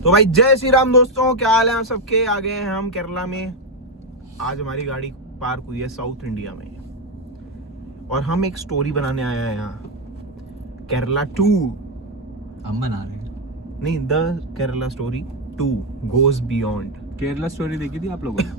तो भाई जय श्री राम दोस्तों, क्या हाल है आप सबके। आ गए हैं हम केरला में। आज हमारी गाड़ी पार्क हुई है साउथ इंडिया में और हम एक स्टोरी बनाने आए हैं यहाँ। केरला 2 हम बना रहे हैं। नहीं, the Kerala story 2 goes beyond. Kerala story देखी थी आप लोगों ने?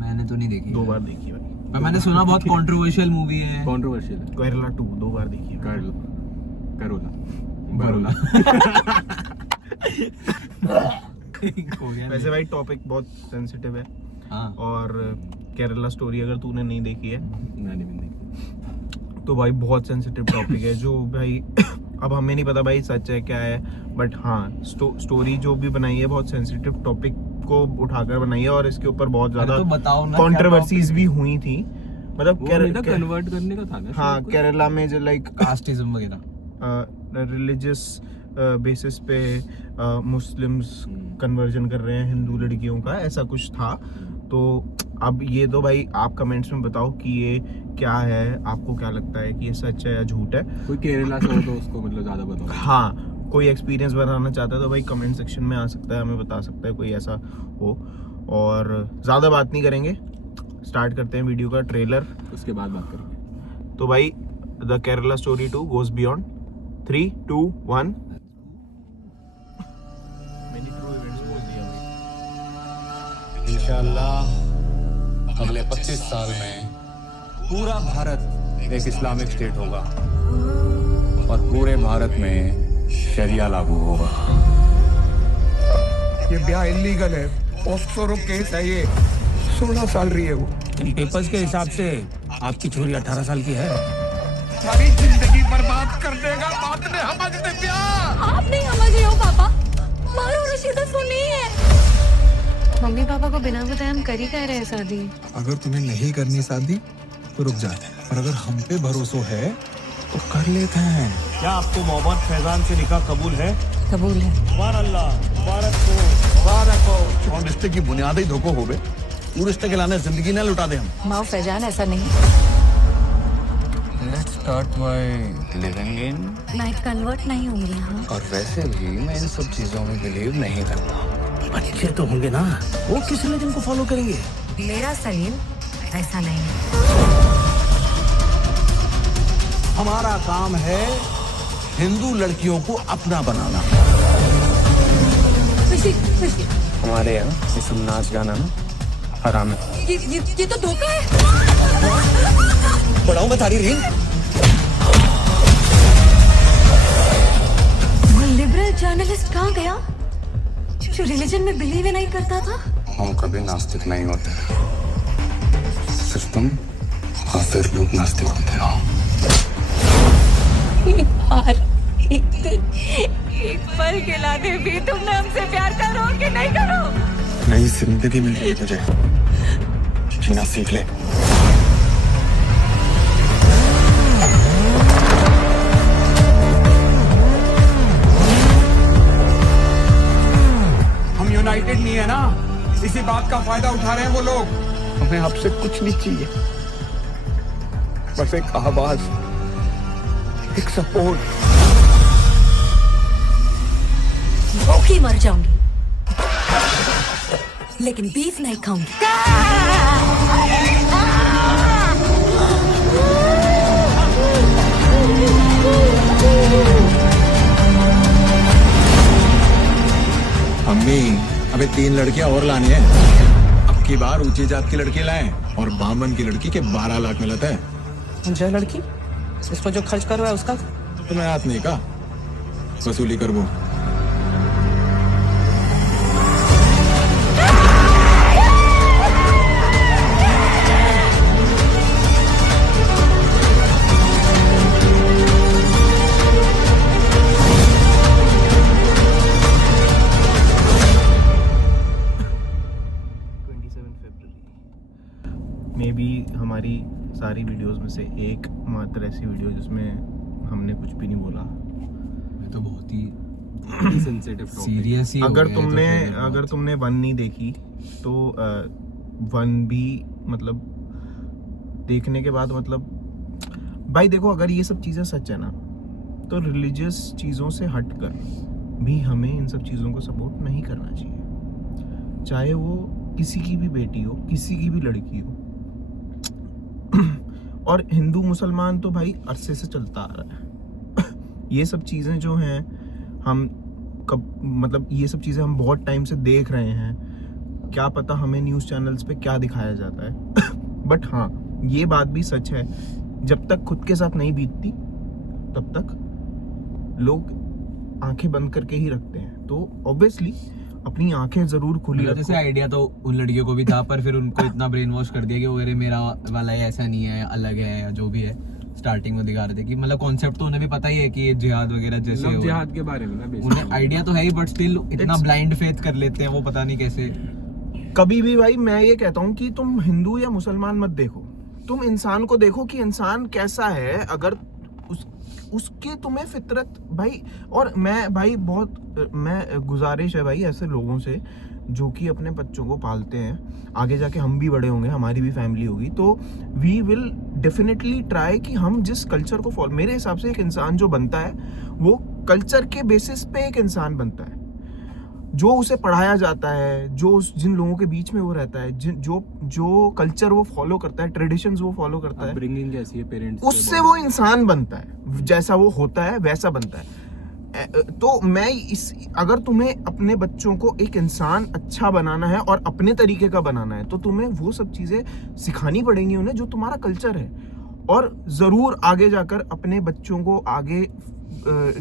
मैंने तो नहीं देखी। 2 बार देखी भाई। पर मैंने सुना बहुत कंट्रोवर्शियल मूवी है। कंट्रोवर्शियल है। केरला 2 2 बार देखी है। करोला बरोला। कोरियन वैसे भाई टॉपिक बहुत सेंसिटिव है। हाँ। और केरला स्टोरी अगर तूने नहीं देखी है मैंने भी देखी। तो भाई बहुत सेंसिटिव टॉपिक है जो भाई अब हमें नहीं पता भाई सच है क्या है, बट हाँ स्टोरी जो भी बनाई है बहुत सेंसिटिव टॉपिक को उठाकर बनाई है और इसके ऊपर बहुत ज्यादा तो बताओ ना, कंट्रोवर्सीज भी हुई थी। मतलब कन्वर्ट करने का था ना। हाँ, केरला में जो लाइक कास्टिज्म वगैरह रिलीजियस बेसिस पे मुस्लिम्स कन्वर्जन कर रहे हैं हिंदू लड़कियों का, ऐसा कुछ था। तो अब ये तो भाई आप कमेंट्स में बताओ कि ये क्या है, आपको क्या लगता है कि ये सच है या झूठ है। कोई केरला से हो तो उसको मतलब ज्यादा बताओ। हाँ, कोई एक्सपीरियंस बनाना चाहता है तो भाई कमेंट सेक्शन में आ सकता है, हमें बता सकता है कोई ऐसा हो। और ज़्यादा बात नहीं करेंगे, स्टार्ट करते हैं वीडियो का ट्रेलर, उसके बाद बात करेंगे। तो भाई the Kerala story 2 goes beyond. 3, 2, 1। इंशाअल्लाह अगले 25 साल में पूरा भारत एक इस्लामिक स्टेट होगा और पूरे भारत में शरिया लागू होगा। ये ब्याह इलीगल है, पोस्टोरो केस है ये। 16 साल रही है वो। इन पेपर्स के हिसाब से आपकी छोरी 18 साल की है। सारी जिंदगी बर्बाद कर देगा, बात ने समझते प्यार। आप नहीं समझ हो पापा, मारो रशीदा सुनी है। मम्मी पापा को बिना बताए हम कर ही कह रहे हैं शादी। अगर तुम्हें नहीं करनी शादी तो रुक जा, और अगर हम पे भरोसा है तो कर लेते हैं। क्या आपको मोहम्मद फैजान से निकाह कबूल है? कबूल है। सुभान अल्लाह, मुबारक हो। और रिश्ते की बुनियादी धोखो हो गए, वो रिश्ते के लाने जिंदगी ना लुटा दे हम। माँ फैजान ऐसा नहीं। Let's start by living in. मैं कन्वर्ट नहीं होंगी। हाँ, और वैसे भी मैं इन सब चीजों में बिलीव नहीं करता। बच्चे तो होंगे ना, वो किस रिलीजन को फॉलो करेंगे? मेरा सलीम ऐसा नहीं है। हमारा काम है हिंदू लड़कियों को अपना बनाना। खुशी खुशी, हमारे यहाँ ये सब नाच गाना ना हराम है। ये तो धोखा है। पढ़ाऊं मैं तारी रिंग। वो लिबरल जर्नलिस्ट कहाँ गया जो रिलीजन में बिलीव ही नहीं करता था? हम कभी नास्तिक नहीं होते, सिर्फ तुम काफिर लोग नास्तिक होते हो। एक दिन, एक पल के लाने भी तुमने हमसे प्यार करो कि नहीं करो? नई जिंदगी मिल रही है तुझे, जीना सीख ले। हम यूनाइटेड नहीं है ना, इसी बात का फायदा उठा रहे हैं वो लोग। हमें आपसे कुछ नहीं चाहिए, बस एक आवाज, एक सपोर्ट। भूखी मर जाऊंगी लेकिन बीफ नहीं खाऊंगी। अम्मी, अबे 3 लड़कियां और लानी है। अब की बार ऊंची जात की लड़की लाएं और बामन की लड़की के 12 लाख मिलता है। जो लड़की इसको जो खर्च करवा है उसका तुम्हें हाथ नहीं का वसूली कर वो। मे बी हमारी सारी वीडियोस में से एक मात्र ऐसी वीडियो जिसमें हमने कुछ भी नहीं बोला। ये तो बहुत ही सेंसिटिव सीरियस ही हो अगर गया है तो तुमने trailer बहुत। अगर तुमने 1 नहीं देखी तो 1 भी मतलब देखने के बाद मतलब भाई देखो, अगर ये सब चीज़ें सच है ना तो रिलीजियस चीज़ों से हटकर भी हमें इन सब चीज़ों को सपोर्ट नहीं करना चाहिए, चाहे वो किसी की भी बेटी हो, किसी की भी लड़की हो। और हिंदू मुसलमान तो भाई अरसे से चलता आ रहा है। ये सब चीज़ें जो हैं हम मतलब ये सब चीज़ें हम बहुत टाइम से देख रहे हैं, क्या पता हमें न्यूज़ चैनल्स पे क्या दिखाया जाता है। बट हाँ, ये बात भी सच है, जब तक खुद के साथ नहीं बीतती तब तक लोग आंखें बंद करके ही रखते हैं। तो ऑब्वियसली अपनी आंखें जरूर खुली रखो। जैसे आइडिया तो उन लड़कियों को भी था, पर फिर उनको इतना ब्रेन वॉश कर दिया कि वो अरे मेरा वाला ये ऐसा नहीं है, अलग है, या जो भी है। स्टार्टिंग में दिखा रहे थे कि मतलब कॉन्सेप्ट तो उन्हें भी पता ही है कि ये जिहाद वगैरह जैसे मतलब जिहाद के बारे में ना उन्हें आइडिया तो है ही, बट स्टिल इतना ब्लाइंड फेथ कर लेते हैं वो, पता नहीं कैसे। कभी भी भाई मैं ये कहता हूँ कि तुम हिंदू या मुसलमान मत देखो, तुम इंसान को देखो कि इंसान कैसा है। अगर उसके तुम्हें फितरत भाई, और मैं भाई मैं गुजारिश है भाई ऐसे लोगों से जो कि अपने बच्चों को पालते हैं, आगे जाके हम भी बड़े होंगे, हमारी भी फैमिली होगी, तो वी विल डेफिनेटली ट्राई कि हम जिस कल्चर को फॉलो, मेरे हिसाब से एक इंसान जो बनता है वो कल्चर के बेसिस पे एक इंसान बनता है, जो उसे पढ़ाया जाता है, जो जिन लोगों के बीच में वो रहता है, जो कल्चर वो फॉलो करता है, ट्रेडिशंस वो फॉलो करता है, अपब्रिंगिंग कैसी है पेरेंट्स, उससे वो इंसान बनता है, जैसा वो होता है वैसा बनता है। तो मैं अगर तुम्हें अपने बच्चों को एक इंसान अच्छा बनाना है और अपने तरीके का बनाना है, तो तुम्हें वो सब चीजें सिखानी पड़ेंगी उन्हें जो तुम्हारा कल्चर है। और जरूर आगे जाकर अपने बच्चों को, आगे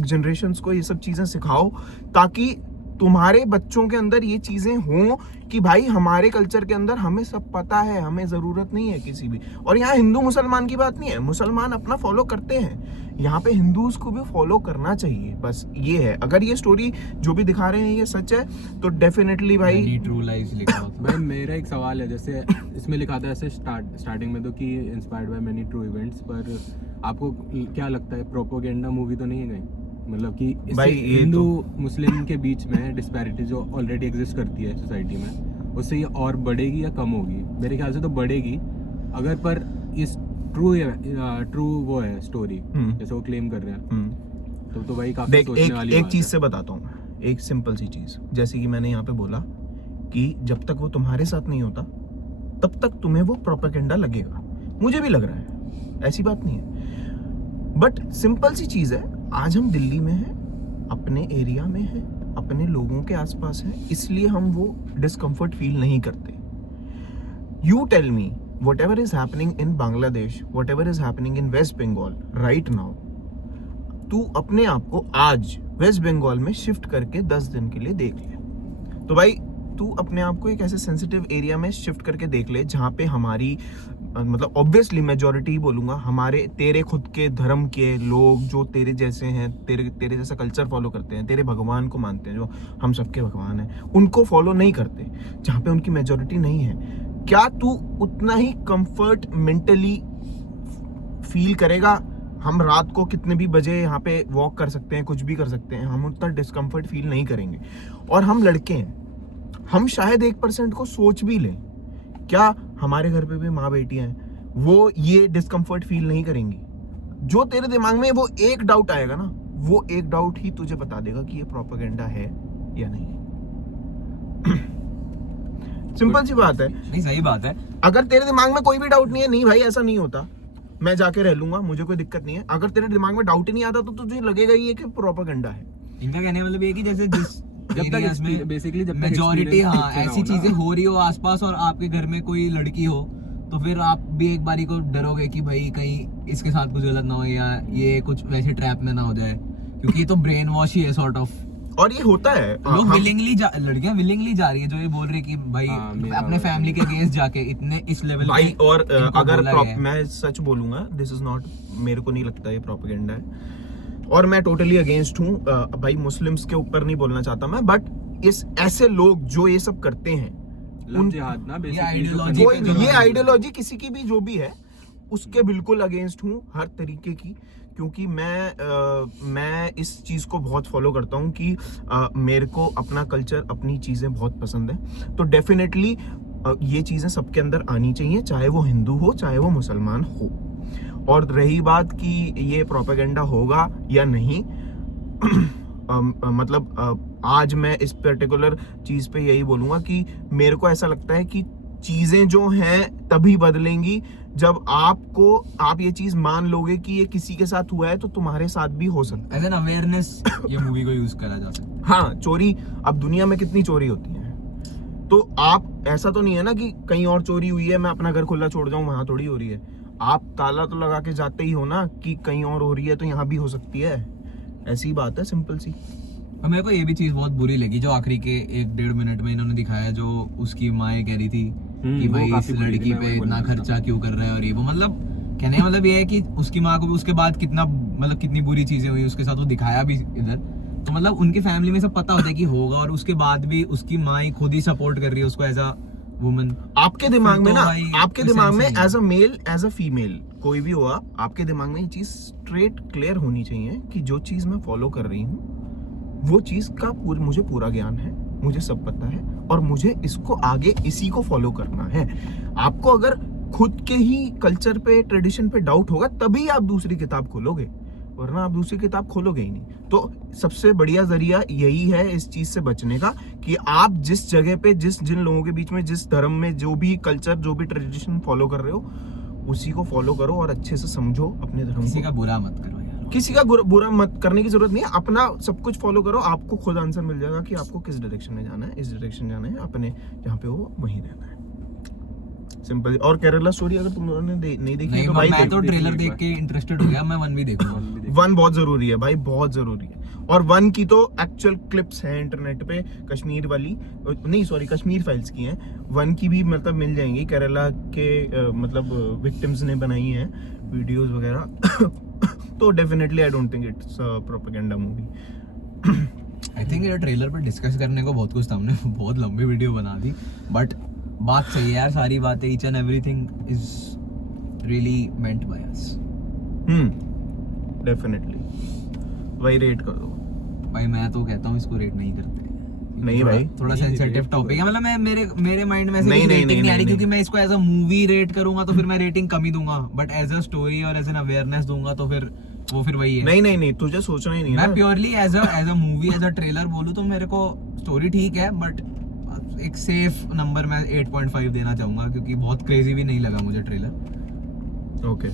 जनरेशन्स को ये सब चीजें सिखाओ, ताकि तुम्हारे बच्चों के अंदर ये चीजें हों कि भाई हमारे कल्चर के अंदर हमें सब पता है, हमें जरूरत नहीं है किसी भी। और यहाँ हिंदू मुसलमान की बात नहीं है, मुसलमान अपना फॉलो करते हैं, यहाँ पे हिंदूज को भी फॉलो करना चाहिए, बस ये है। अगर ये स्टोरी जो भी दिखा रहे हैं ये सच है तो डेफिनेटली भाई ट्रू लाइफ लिखा होता है। भाई मेरा एक सवाल है, जैसे इसमें लिखा था ऐसे स्टार्टिंग में तो कि inspired by many true events, पर आपको क्या लगता है प्रोपेगेंडा मूवी तो नहीं है कहीं? मतलब कि भाई ये हिंदू मुस्लिम के बीच में डिस्पैरिटी जो ऑलरेडी एग्जिस्ट करती है सोसाइटी में, उससे ये और बढ़ेगी या कम होगी? मेरे ख्याल से तो बढ़ेगी अगर, पर इस ट्रू वो है स्टोरी जैसे वो क्लेम कर रहे हैं, तो भाई काफी सोचने वाली एक बात चीज है। से बताता हूँ, एक सिंपल सी चीज, जैसे कि मैंने यहाँ पे बोला कि जब तक वो तुम्हारे साथ नहीं होता तब तक तुम्हें वो प्रोपेगेंडा लगेगा, मुझे भी लग रहा है, ऐसी बात नहीं है। बट सिंपल सी चीज है, आज हम दिल्ली में हैं, अपने एरिया में हैं, अपने लोगों के आसपास हैं, इसलिए हम वो डिस्कम्फर्ट फील नहीं करते। You tell me whatever is happening in Bangladesh, whatever is happening in West Bengal right now, तू अपने आप को आज वेस्ट बंगाल में शिफ्ट करके 10 दिन के लिए देख ले। तो भाई तू अपने आप को एक ऐसे सेंसिटिव एरिया में शिफ्ट करके देख ले जहाँ पे हमारी मतलब ऑब्वियसली मेजॉरिटी ही बोलूँगा, हमारे तेरे खुद के धर्म के लोग जो तेरे जैसे हैं, तेरे जैसा कल्चर फॉलो करते हैं, तेरे भगवान को मानते हैं, जो हम सबके भगवान हैं, उनको फॉलो नहीं करते, जहाँ पे उनकी मेजॉरिटी नहीं है। क्या तू उतना ही कंफर्ट मेंटली फील करेगा? हम रात को कितने भी बजे यहाँ पे वॉक कर सकते हैं, कुछ भी कर सकते हैं, हम उतना डिस्कम्फर्ट फील नहीं करेंगे। और हम लड़के हैं, हम शायद 1% को सोच भी लें, क्या हमारे घर पे भी माँ बेटियां हैं, वो ये डिस्कम्फर्ट फील नहीं करेंगी? जो तेरे दिमाग में वो एक डाउट आएगा ना, वो एक डाउट ही तुझे बता देगा कि ये प्रोपेगेंडा है या नहीं। सिंपल सी बात है। नहीं, सही बात है। अगर तेरे दिमाग में कोई भी डाउट नहीं है, नहीं भाई ऐसा नहीं होता, मैं जाके रह लूंगा, मुझे कोई दिक्कत नहीं है, अगर तेरे दिमाग में डाउट ही नहीं आता तो तुझे लगेगा ही है कि प्रोपेगेंडा है। इनका कहने मतलब ये कि जैसे जिस जब तक बेसिकली जब तक मेजॉरिटी experience हाँ अच्छे ना ऐसी हो ना, चीजें हो रही हो आसपास और आपके घर में कोई लड़की हो, तो फिर आप भी एक बारी को डरोगे कि भाई कहीं इसके साथ कुछ गलत ना हो या ये कुछ वैसे ट्रैप में ना हो जाए, क्योंकि ये तो ब्रेन वॉश ही है सॉर्ट ऑफ। और ये होता है, लोग विलिंगली लड़कियां विलिंगली जा रही है, जो ये बोल रही है कि भाई अपने फैमिली के अगेंस्ट जाके इतने इस लेवल भाई। और इनको अगर बोला गया है। मैं सच बोलूंगा, दिस इज नॉट, मेरे को नहीं लगता ये प्रोपेगेंडा है, और मैं टोटली अगेंस्ट हूँ भाई। मुस्लिम्स के ऊपर नहीं बोलना चाहता मैं, बट इस ऐसे लोग जो ये सब करते हैं, लव जिहाद ना बेसिकली ये आइडियोलॉजी किसी की भी जो भी है उसके बिल्कुल अगेंस्ट हूँ हर तरीके की, क्योंकि मैं इस चीज़ को बहुत फॉलो करता हूँ कि मेरे को अपना कल्चर, अपनी चीज़ें बहुत पसंद है। तो डेफिनेटली ये चीज़ें सबके अंदर आनी चाहिए, चाहे वो हिंदू हो चाहे वो मुसलमान हो। और रही बात कि ये प्रोपेगेंडा होगा या नहीं, मतलब आज मैं इस पर्टिकुलर चीज पे यही बोलूंगा कि मेरे को ऐसा लगता है कि चीजें जो हैं तभी बदलेंगी जब आप ये चीज मान लोगे कि ये किसी के साथ हुआ है तो तुम्हारे साथ भी हो सकता एज एन अवेयरनेस ये मूवी को यूज करा जा सकता है। हाँ, चोरी, अब दुनिया में कितनी चोरी होती है, तो आप ऐसा तो नहीं है ना कि कहीं और चोरी हुई है मैं अपना घर खुला छोड़ जाऊं, वहां थोड़ी हो रही है। आप ताला तो लगा के जाते ही हो ना कि कहीं और हो रही है तो यहाँ भी हो सकती है, ऐसी बात है, सिंपल सी। और मेरे को ये भी चीज बहुत बुरी लगी जो आखिरी के 1-1.5 मिनट में इन्होंने दिखाया, जो उसकी माँ कह रही थी कि वो भाई इस काफी बुरी लड़की थी, पे मैं इतना बोलना खर्चा क्यों कर रहा है, और ये वो मतलब कहने का मतलब ये है कि उसकी माँ को भी उसके बाद कितना मतलब कितनी बुरी चीजें हुई उसके साथ, वो दिखाया भी इधर। तो मतलब उनकी फैमिली में सब पता होता है कि होगा, और उसके बाद भी उसकी माँ ही खुद ही सपोर्ट कर रही है उसको एज अ वुमन। आपके दिमाग में तो ना, भाई आपके कोई दिमाग sense में नहीं है। As a male as a female कोई भी हुआ, आपके दिमाग में ये चीज स्ट्रेट क्लियर होनी चाहिए कि जो चीज मैं फॉलो कर रही हूँ वो चीज का मुझे पूरा ज्ञान है, मुझे सब पता है और मुझे इसको आगे इसी को फॉलो करना है। आपको अगर खुद के ही कल्चर पे, ट्रेडिशन पे डाउट होगा तभी आप दूसरी किताब खोलोगे, वरना आप दूसरी किताब खोलोगे ही नहीं। तो सबसे बढ़िया जरिया यही है इस चीज से बचने का कि आप जिस जगह पे, जिन लोगों के बीच में, जिस धर्म में जो भी कल्चर, जो भी ट्रेडिशन फॉलो कर रहे हो उसी को फॉलो करो और अच्छे से समझो अपने धर्म किसी को। का बुरा मत करो यार, किसी का बुरा मत करने की जरूरत नहीं है, अपना सब कुछ फॉलो करो, आपको खुद आंसर मिल जाएगा कि आपको किस डायरेक्शन में जाना है, इस डायरेक्शन जाना है, अपने जहाँ पे हो वहीं रहना है, सिंपल। और केरला स्टोरी अगर तुमने नहीं देखी नहीं तो भाई मैं तो देखो, ट्रेलर देखो देख के इंटरेस्टेड हो गया, मैं 1 भी देखूंगा। 1 बहुत जरूरी है भाई, बहुत जरूरी है। और 1 की तो एक्चुअल क्लिप्स हैं इंटरनेट पे, कश्मीर वाली नहीं, सॉरी, कश्मीर फाइल्स की हैं। 1 की भी मतलब मिल जाएंगी, केरला के मतलब विक्टिम्स ने बनाई हैं वीडियोस वगैरह। तो definitely I don't think it's a propaganda movie. I think ये ट्रेलर पर डिस्कस करने को बहुत कुछ था, हमने बहुत लंबी वीडियो बना दी, बट बात सही है यार, सारी बातें, each and everything is really meant by us. Definitely वही रेट कर दो भाई मैं तो कहता हूँ इसको रेट नहीं करते। नहीं थोड़ा- भाई, थोड़ा सेंसिटिव टॉपिक है, मतलब मैं मेरे माइंड में ऐसे नहीं, रेटिंग नहीं, नहीं आ रही, नहीं, क्योंकि मैं इसको एज अ मूवी रेट करूंगा तो फिर मैं रेटिंग कम ही दूंगा, बट एज अ स्टोरी और एज एन अवेयरनेस दूंगा तो फिर वो फिर वही है। नहीं, तुझे सोचना ही नहीं है मैं ना। Purely as a movie, as a trailer बोलूं तो मेरे को स्टोरी ठीक है, बट एक सेफ नंबर मैं 8.5 देना चाहूंगा, क्योंकि बहुत क्रेजी भी नहीं लगा मुझे ट्रेलर। ओके,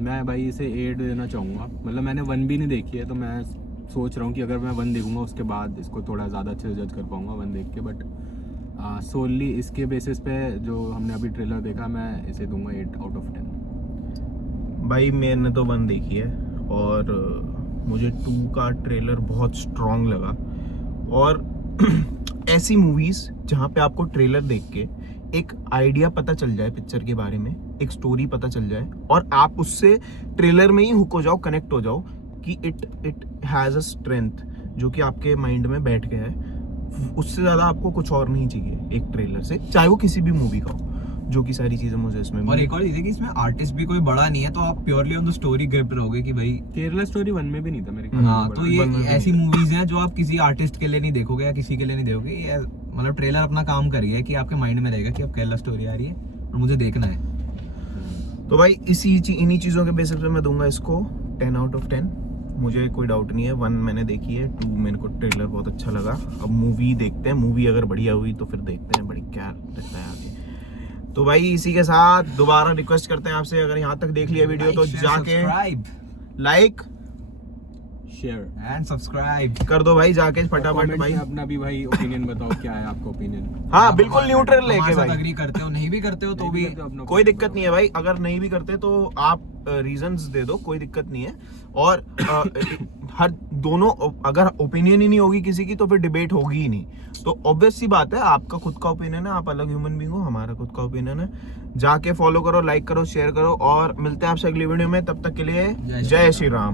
मैं भाई इसे 8 देना चाहूँगा। मतलब मैंने 1 भी नहीं देखी है, तो मैं सोच रहा हूँ कि अगर मैं 1 देखूंगा उसके बाद इसको थोड़ा ज़्यादा अच्छे से जज कर पाऊंगा 1 देख के। बट सोनली इसके बेसिस पे जो हमने अभी ट्रेलर देखा, मैं इसे दूंगा 8 आउट ऑफ 10। भाई मैंने तो 1 देखी है और मुझे 2 का ट्रेलर बहुत स्ट्रॉन्ग लगा। और ऐसी मूवीज जहाँ पे आपको ट्रेलर देख के एक आइडिया पता चल जाए पिक्चर के बारे में, एक स्टोरी पता चल जाए और आप उससे ट्रेलर में ही हुक हो जाओ, कनेक्ट हो जाओ कि इट हैज़ अ स्ट्रेंथ जो कि आपके माइंड में बैठ गया है, उससे ज़्यादा आपको कुछ और नहीं चाहिए एक ट्रेलर से, चाहे वो किसी भी मूवी का हो, जो कि सारी चीज़ें मुझे इसमें और मिली। एक और चीज है कि इसमें आर्टिस्ट भी कोई बड़ा नहीं है, तो आप purely on the story grip रहोगे कि भाई केरला स्टोरी 1 में भी नहीं था मेरे ख्याल हाँ। में। तो ये बंद में ऐसी मूवीज हैं जो आप किसी आर्टिस्ट के लिए नहीं देखोगे या किसी के लिए नहीं देखोगे, ये मतलब ट्रेलर अपना काम कर गया है कि आपके माइंड में रहेगा कि अब केरला स्टोरी आ रही है और मुझे देखना है। तो भाई इन्हीं चीज़ों के बेसिस पे मैं दूंगा इसको 10 आउट ऑफ 10। मुझे कोई डाउट नहीं है, 1 मैंने देखी है, 2 मेरे को ट्रेलर बहुत अच्छा लगा। अब मूवी देखते हैं, मूवी अगर बढ़िया हुई तो फिर देखते हैं बड़ी क्या रहता है आगे। तो भाई इसी के साथ दोबारा रिक्वेस्ट करते हैं आपसे, अगर यहाँ तक देख लिया वीडियो तो जाके लाइक शेयर एंड सब्सक्राइब कर दो भाई, जाके फटाफट भाई। अपना भी भाई ओपिनियन बताओ, क्या है आपका ओपिनियन। हाँ बिल्कुल न्यूट्रल लेके भाई, अग्री करते हो नहीं भी करते हो तो भी कोई दिक्कत नहीं है भाई। अगर नहीं भी करते तो आप रीजंस दे दो, कोई दिक्कत नहीं है। और हर दोनों, अगर ओपिनियन ही नहीं होगी किसी की तो फिर डिबेट होगी ही नहीं। तो ऑब्वियस सी बात है, आपका खुद का ओपिनियन है, आप अलग ह्यूमन बीइंग हो, हमारा खुद का ओपिनियन है। जाके फॉलो करो, लाइक करो, शेयर करो और मिलते हैं आपसे अगली वीडियो में। तब तक के लिए जय श्री राम।